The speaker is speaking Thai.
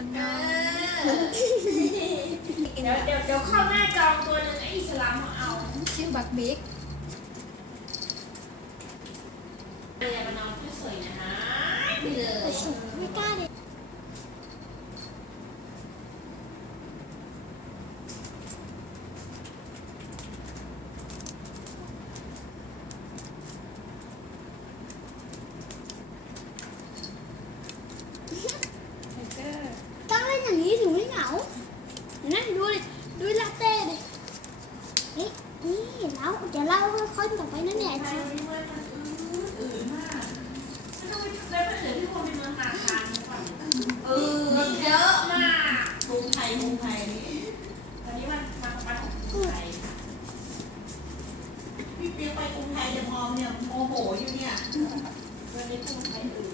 เดี๋ยวเดี๋ยวเดี๋ยวเข้าหน้าจองตัวหนึงไอ้อิสลามมาเอาชื่อบักบิ๊กเรียนมานอนที่สวยนะฮะไปเลยไม่กล้าเลยไทเกอร์ นี่เล่าจะเล่าค่อยๆต่อไปนั่นแหละเออเยอะมากกรุงไทยกรุงไทยตอนนี้มันมาประถมกไทยพี่เปียกไปกรุงไทยจะพอมเนี่ยโมโหอยู่เนี่ยวันนี้กรุงไทยอื่น